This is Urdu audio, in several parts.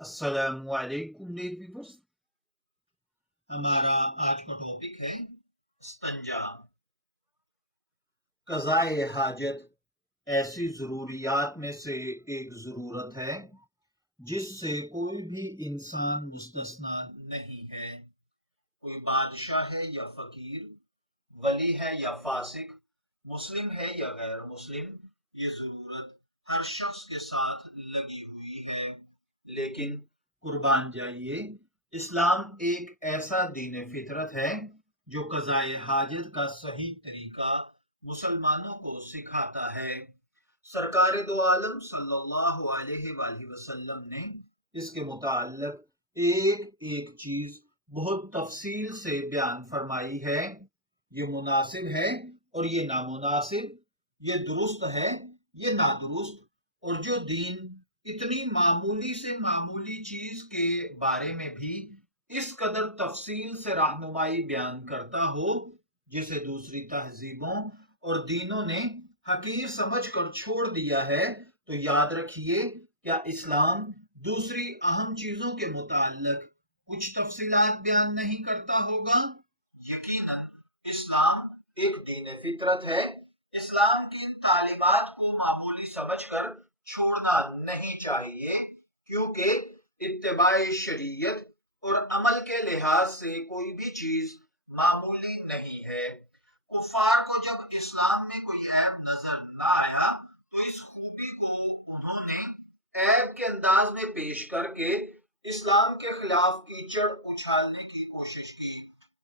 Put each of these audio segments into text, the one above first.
السلام علیکم ویورز، ہمارا آج کا ٹاپک ہے استنجا۔ قضائے حاجت ایسی ضروریات میں سے ایک ضرورت ہے جس سے کوئی بھی انسان مستثنا نہیں ہے۔ کوئی بادشاہ ہے یا فقیر، ولی ہے یا فاسق، مسلم ہے یا غیر مسلم، یہ ضرورت ہر شخص کے ساتھ لگی ہوئی ہے۔ لیکن قربان جائیے، اسلام ایک ایسا دین فطرت ہے جو قضائے حاجت کا صحیح طریقہ مسلمانوں کو سکھاتا ہے۔ سرکار دو عالم صلی اللہ علیہ وآلہ وسلم نے اس کے متعلق ایک ایک چیز بہت تفصیل سے بیان فرمائی ہے۔ یہ مناسب ہے اور یہ نامناسب، یہ درست ہے یہ نادرست، اور جو دین اتنی معمولی سے معمولی چیز کے بارے میں بھی اس قدر تفصیل سے رہنمائی بیان کرتا ہو جسے دوسری تہذیبوں اور دینوں نے حقیر سمجھ کر چھوڑ دیا ہے، تو یاد رکھیے، کیا اسلام دوسری اہم چیزوں کے متعلق کچھ تفصیلات بیان نہیں کرتا ہوگا؟ یقیناً اسلام ایک دین فطرت ہے۔ اسلام کی ان تعلیمات کو معمولی سمجھ کر چھوڑنا نہیں چاہیے، کیونکہ اتباع شریعت اور عمل کے لحاظ سے کوئی بھی چیز معمولی نہیں ہے۔ کفار کو جب اسلام میں کوئی عیب نظر نہ آیا تو اس خوبی کو انہوں نے عیب کے انداز میں پیش کر کے اسلام کے خلاف کیچڑ اچھالنے کی کوشش کی۔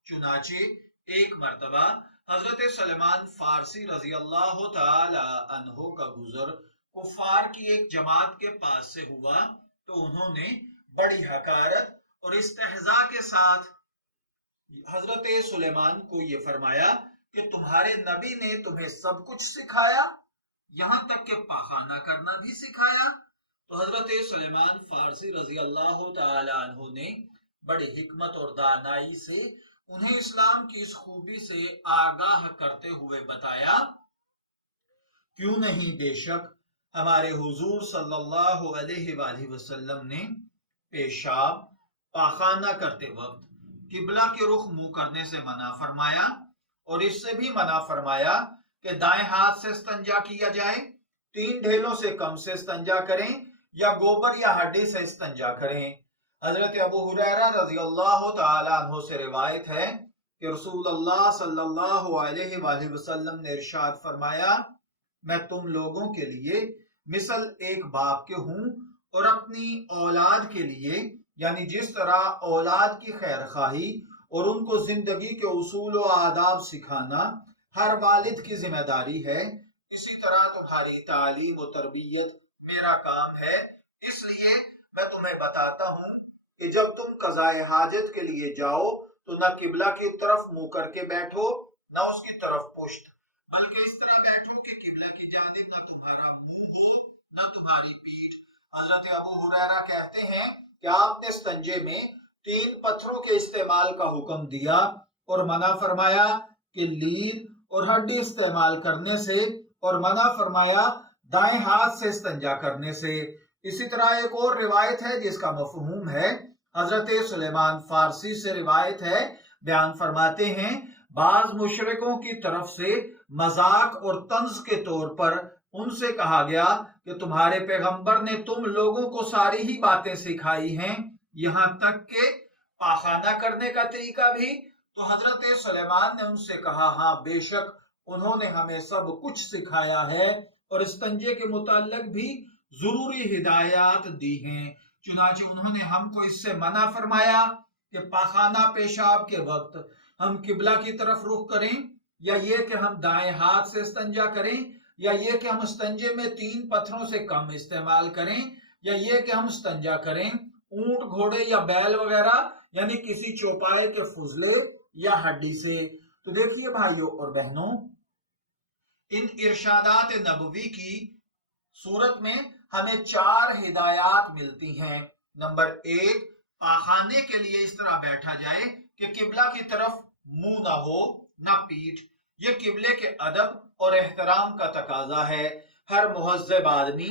چنانچہ ایک مرتبہ حضرت سلمان فارسی رضی اللہ تعالی عنہ کا گزر کفار کی ایک جماعت کے پاس سے ہوا تو انہوں نے بڑی حقارت اور استہزاء کے ساتھ حضرت سلیمان کو یہ فرمایا کہ تمہارے نبی نے تمہیں سب کچھ سکھایا، یہاں تک کہ پاخانہ کرنا بھی سکھایا؟ تو حضرت سلیمان فارسی رضی اللہ تعالی عنہ نے بڑی حکمت اور دانائی سے انہیں اسلام کی اس خوبی سے آگاہ کرتے ہوئے بتایا، کیوں نہیں، بے شک ہمارے حضور صلی اللہ علیہ وآلہ وسلم نے پیشاب پاخانہ کرتے وقت قبلہ کے رخ منہ کرنے سے منع فرمایا، اور اس سے بھی منع فرمایا کہ دائیں ہاتھ سے استنجا کیا جائے، 3 ڈھیلوں سے کم سے استنجا کریں، یا گوبر یا ہڈی سے استنجا کریں۔ حضرت ابو ہریرہ رضی اللہ تعالی عنہ سے روایت ہے کہ رسول اللہ صلی اللہ علیہ وآلہ وسلم نے ارشاد فرمایا، میں تم لوگوں کے لیے مثل ایک باپ کے ہوں، اور اپنی اولاد کے لیے، یعنی جس طرح اولاد کی خیر خواہی اور ان کو زندگی کے اصول و آداب سکھانا ہر والد کی ذمہ داری ہے، اسی طرح تمہاری تعلیم و تربیت میرا کام ہے۔ اس لیے میں تمہیں بتاتا ہوں کہ جب تم قضائے حاجت کے لیے جاؤ تو نہ قبلہ کی طرف منہ کر کے بیٹھو، نہ اس کی طرف پشت، بلکہ اس طرح بیٹھو کہ قبلہ کی جانب نہ تمہارا منہ ہو نہ تمہاری پیٹھ۔ حضرت ابو ہریرہ کہتے ہیں کہ آپ نے استنجے میں 3 پتھروں کے استعمال کا حکم دیا اور منع فرمایا کہ لیل اور ہڈی استعمال کرنے سے، اور منع فرمایا دائیں ہاتھ سے استنجا کرنے سے۔ اسی طرح ایک اور روایت ہے جس کا مفہوم ہے، حضرت سلیمان فارسی سے روایت ہے، بیان فرماتے ہیں بعض مشرکوں کی طرف سے مذاق اور طنز کے طور پر ان سے کہا گیا کہ تمہارے پیغمبر نے تم لوگوں کو ساری ہی باتیں سکھائی ہیں، یہاں تک کہ پاخانہ کرنے کا طریقہ بھی۔ تو حضرت سلیمان نے ان سے کہا، ہاں بے شک انہوں نے ہمیں سب کچھ سکھایا ہے، اور استنجے کے متعلق بھی ضروری ہدایات دی ہیں۔ چنانچہ انہوں نے ہم کو اس سے منع فرمایا کہ پاخانہ پیشاب کے وقت ہم قبلہ کی طرف رخ کریں، یا یہ کہ ہم دائیں ہاتھ سے استنجا کریں، یا یہ کہ ہم استنجے میں 3 پتھروں سے کم استعمال کریں، یا یہ کہ ہم استنجا کریں اونٹ، گھوڑے یا بیل وغیرہ، یعنی کسی چوپائے کے فضلے یا ہڈی سے۔ تو دیکھیے بھائیوں اور بہنوں، ان ارشادات نبوی کی صورت میں ہمیں 4 ہدایات ملتی ہیں۔ نمبر 1، پاخانے کے لیے اس طرح بیٹھا جائے کہ قبلہ کی طرف منہ نہ ہو نہ پیٹھ، یہ قبلے کے ادب اور احترام کا تقاضا ہے۔ ہر مہذب آدمی